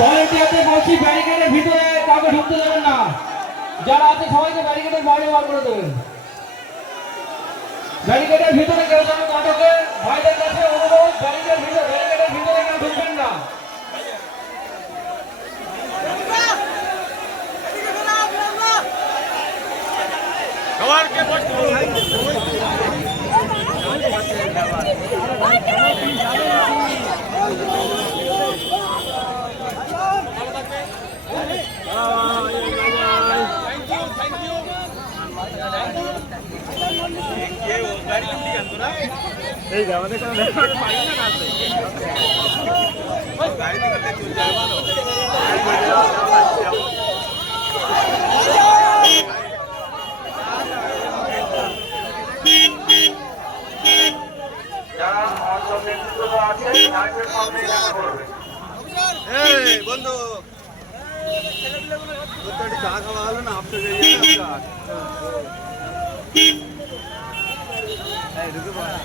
ভলেন্টিয়ারদের বলছি ব্যারিকেডের ভিতরে কাউকে ঢুকতে দেবেন না, যারা আছে সবাইকে ব্যারিকেডের বাইরে বার করে দেবেন। ব্যারিকেডের ভিতরে কেউ যেন না ঢোকে, ভাইদের কাছে অনুরোধ, ব্যারিকেডের ভিতরে কেউ ঢুকবেন না। এই আমাদের কোনো ব্যাপারে পাই না কাছে গাড়ি নিতে চলে যায় বলো যারা অঞ্চল নেতৃত্ব আছে মাইকের সামনে দেখা করবে। এই বন্ধু তোর চা খাওয়া হলো না আপনি যাইয়ে না এই ঢুকে পড়া